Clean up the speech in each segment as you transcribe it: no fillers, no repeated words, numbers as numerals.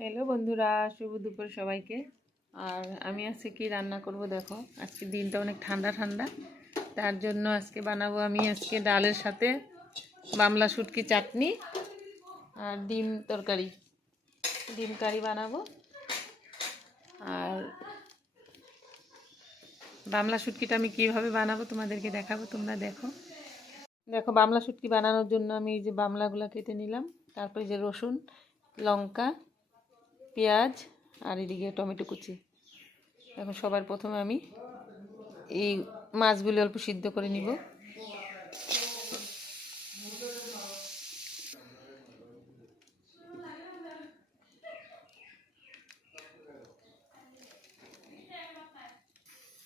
Hello বন্ধুরা, শুভ দুপুর সবাইকে। আর আমি আজকে কি রান্না করব দেখো। আজকে দিনটা অনেক ঠান্ডা ঠান্ডা, তার জন্য আজকে বানাবো আমি ডালের সাথে বামলা শুটকি চাটনি আর ডিম কারি বানাবো। আর বামলা শুটকিটা আমি কিভাবে বানাবো তোমাদেরকে দেখাবো, তোমরা দেখো। বামলা শুটকি বানানোর জন্য আমি এই যে বামলাগুলো কেটে নিলাম, তারপরে যে রসুন, লঙ্কা, পেঁয়াজ আর এদিকে টমেটো কুচি। এখন সবার প্রথমে আমি এই মাছগুলি অল্প সিদ্ধ করে নিব।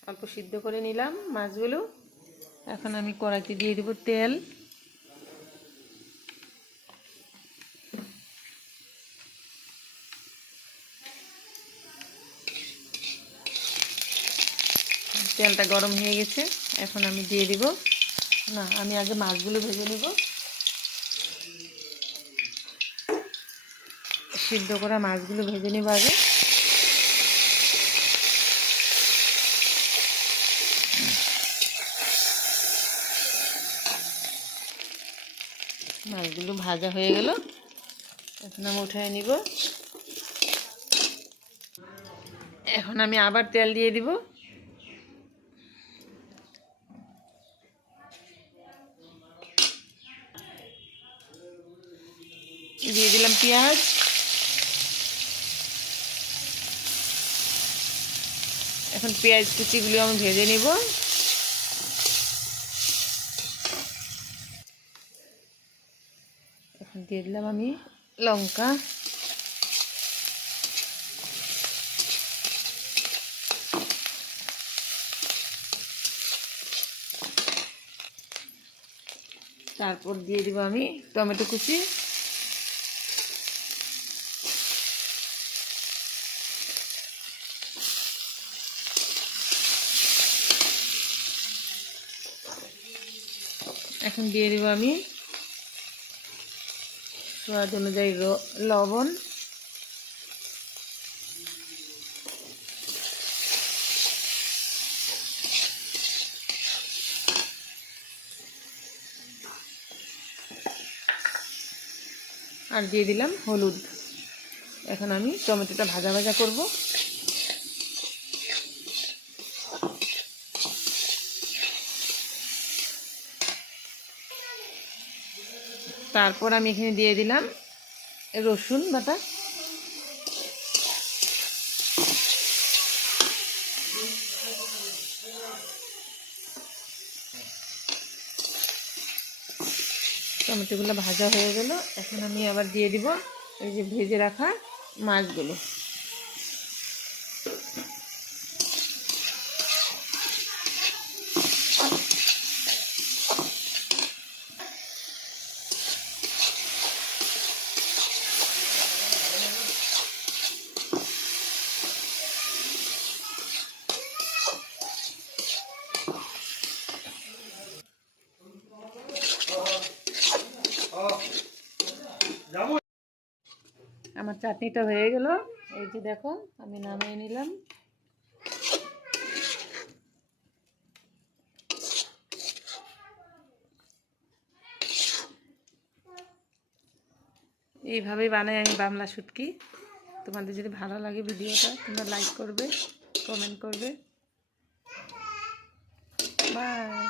অল্প সিদ্ধ করে নিলাম মাছগুলো। এখন আমি কড়াইতে দিয়ে দেব তেল। তেলটা গরম হয়ে গেছে, এখন আমি দিয়ে দিব আমি আগে মাছগুলো ভেজে নিব। সিদ্ধ করা মাছগুলো ভেজে নিব আগে। মাছগুলো ভাজা হয়ে গেল, এখন আমি উঠিয়ে নিব। এখন আমি আবার তেল দিয়ে দিব। দিয়ে দিলাম পেঁয়াজ। এখন পেঁয়াজ কুচিগুলো আমি ভেজে নিব। এখন দিয়ে দিলাম আমি লঙ্কা, তারপর দিয়ে দিব আমি টমেটো কুচি। এখন দিয়ে দিব আমি স্বাদ অনুযায়ী লবণ। আর দিয়ে দিলাম হলুদ। এখন আমি টমেটোটা ভাজা ভাজা করব। তারপর আমি এখানে দিয়ে দিলাম রসুন বাটা। টমেটোগুলো ভাজা হয়ে গেল, এখন আমি আবার দিয়ে দিব এই যে ভেজে রাখা মাছগুলো। আমার চাটনিটা হয়ে গেল, এই যে দেখো আমি নামিয়ে নিলাম। এইভাবেই বানাই আমি বামলা শুটকি। তোমাদের যদি ভালো লাগে ভিডিওটা, তোমরা লাইক করবে, কমেন্ট করবে। বাই।